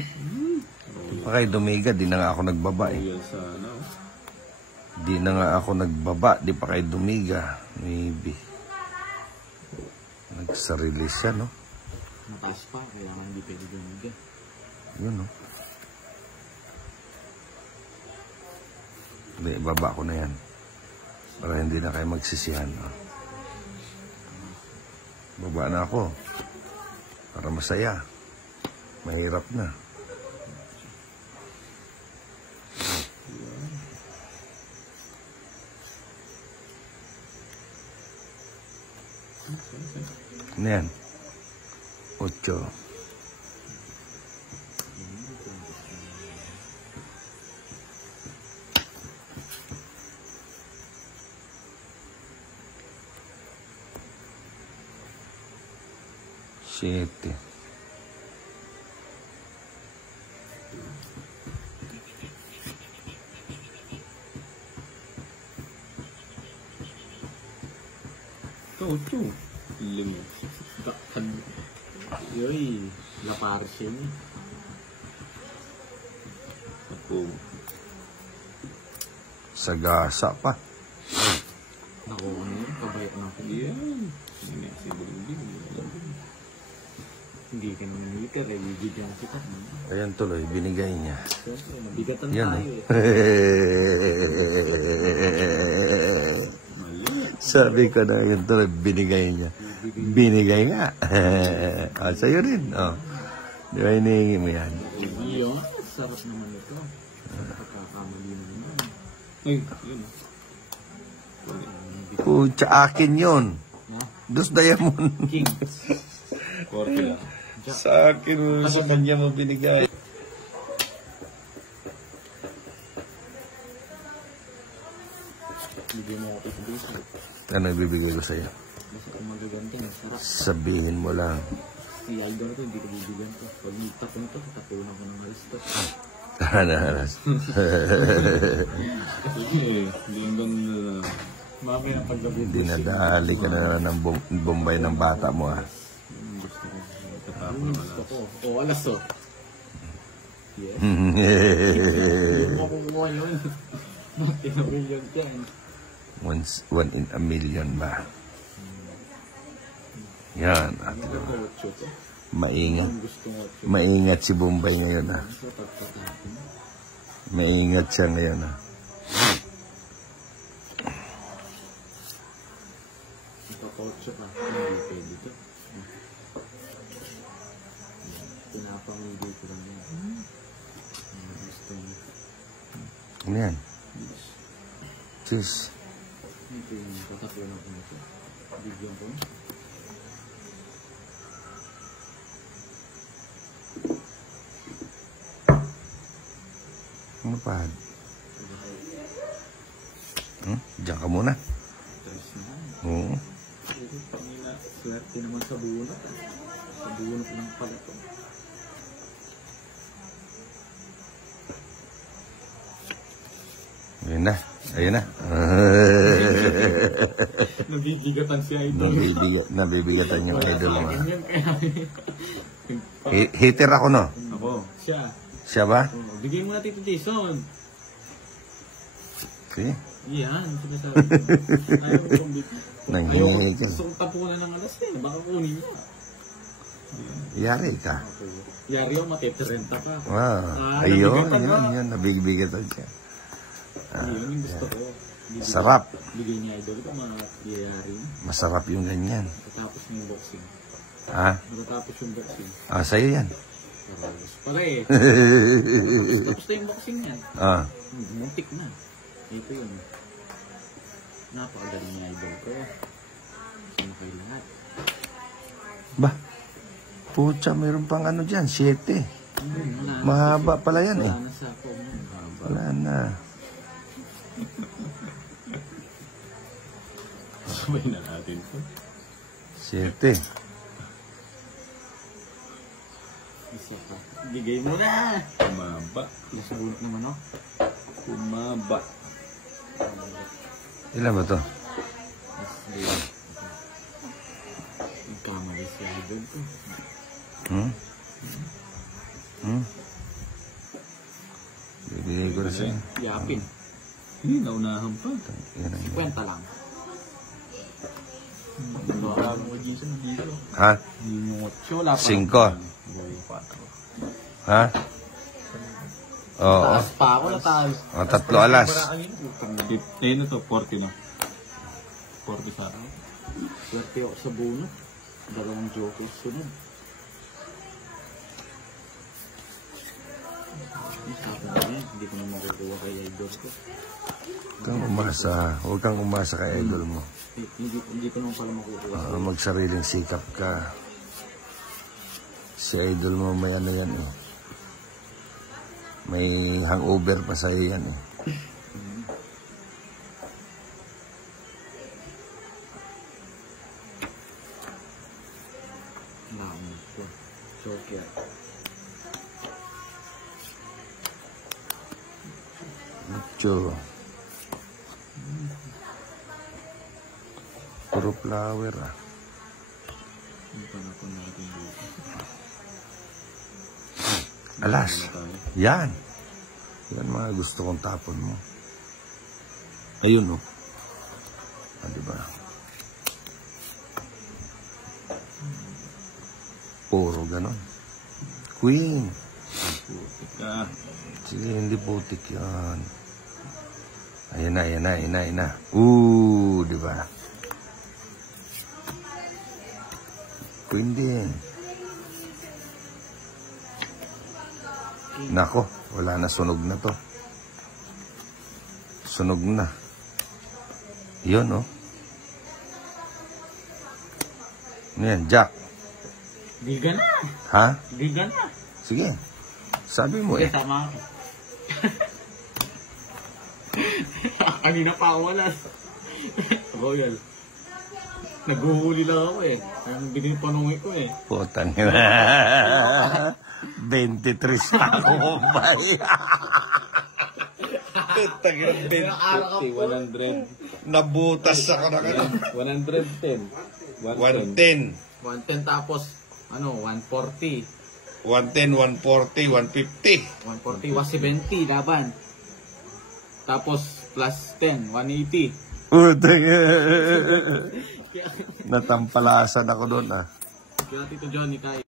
Di pa kayo dumiga, di na nga ako nagbaba eh. Di na nga ako nagbaba, di pa kayo dumiga. Maybe. Nagsarili siya, no? Mataas pa, kailangan hindi pwede dumiga. Yun, no? Hindi, ibaba ko na yan. Para hindi na kayo magsisihan, no? Baba na ako. Para masaya. Mahirap na. Ano yan? 8. Siete. Ocho. Limo. Yoy, la parcel. Ako. Sagasa pa. Ako, ano yun? Kabayat na ako. Yan. Hindi ka naman militer, eh. Bibigyan kita. Ayan tuloy, binigay niya. Nabigatan yan, tayo eh. Sabi ko na yun tuloy, binigay niya. Binigay nga. Sa'yo rin. Oh. Di ba hinihingi mo yan? Iyo, sarap naman ito. Pagkakamali mo naman. Ay, yun. Pucha, akin yun. Dos Diamond. King. Korte. Sa akin mo, sa kanya mo binigay. Bigyan mo ako ito dito. Ano ibibigay ko sa'yo? Basta kung magaganda, sarap. Sabihin mo lang. Si Aldo na ito, hindi ko bibigyan ko. Pag tapon ito, tapunan ko ng alas ito. Hanas. Hindi ang ganda na. Mami ang paggabi. Dinadali ka na ng Bombay ng bata mo ah. Gusto ko. Gusto ko. O, alas o. Yes. Hindi mo makukuha yun. Natin na million yan. One in a million ba? Yan. Maingat. Maingat si Bombay ngayon ah. Maingat siya ngayon ah. Ito pa. Hindi pwede ito. Pinapamigay ko lang yan. Gusto mo. Ano yan? Cheese. Ito yung tatapunan ko nito. Bigyan ko. Ano pa? Diyan ka muna. Oo. Pangina, swerte naman sa bunot. Sa bunot ng pala ito. Ayun na. Ayun na. Nabibigatan si Idol. Nabibigatan yung idol mo. Hater ako no? Ako. Siya. Siya ba? Bigay mo na Tito Jason. See? Yan. Sinasabi ko. Ayaw ko kong bigyan. Nanghingi ka. Gusto kong tapunan ng alas eh. Baka kunin mo. Yari ka. Yari yung matitirenta ka. Wow. Ayun. Nabibigatan siya. Ayun yung gusto ko. Sarap. Bigay niya Idol ko mga yari. Masarap yung ganyan. Matapos yung boxing. Ha? Matapos yung boxing. Sa'yo yan. Pala eh. Tapos na yung boxing yan. Muntik na. Ito yun. Napakagaling niya Idol ko. Sino kayo lahat? Ba? Pucha, mayroon pang ano dyan. 7. Mahaba pala yan eh. Wala na sa ako. Wala na. Sabay na natin po. 7. Isa pa. Bigay mo na. Kumaba. Nasa ulit naman ako. Kumaba. Ilan ba to? Nagkamali si Idol ko. lasing. Yapin. Hindi, naunahan pa. Yan ang- 50 lang. Marami mo dito. Ha? Wala pa. 5. Ha? Oo. Taas pa ako na taas. O, 3 alas. Eh, na to, 40 na. 40 sa akin. 40 ako sa buno. Dalawang joker sunod. Hindi ko na makukuha kay idol ko. Huwag kang umasa kay idol mo. Hindi ko naman pala makukuha. Magsariling sikap ka. Si idol mo may ano yan eh. May hangover pa sa'yo yan eh. Naman ko. Joker. Mucho. Puro flower ah. Yung panakon natin dito. Alas. Yan. Yan mga gusto kong tapon mo. Ayun oh. Ah, diba? Puro ganon. Queen. Putik ka. Sige, hindi putik yan. Ayan na. Diba? Queen din. Nako, wala na, sunog na to. Sunog na. Yun, oh. Ano yan, Jack? Giga na. Ha? Giga na. Sige. Sabi mo eh. Tama ako. Kanina pa ako wala. Royal. Naghuhuli lang ako eh. Ang binipanungi ko eh. Putang ina. 23 pa ako, Bombay. Putang ina, 100. nabutas ako na gano'n. 110. 110. 110 tapos, 140. 110, 140, 150. 140, 170 laban. Tapos, plus 10, 180. Putang ina. Natampalasan ako doon ah. Kaya Tito Johnny, kaya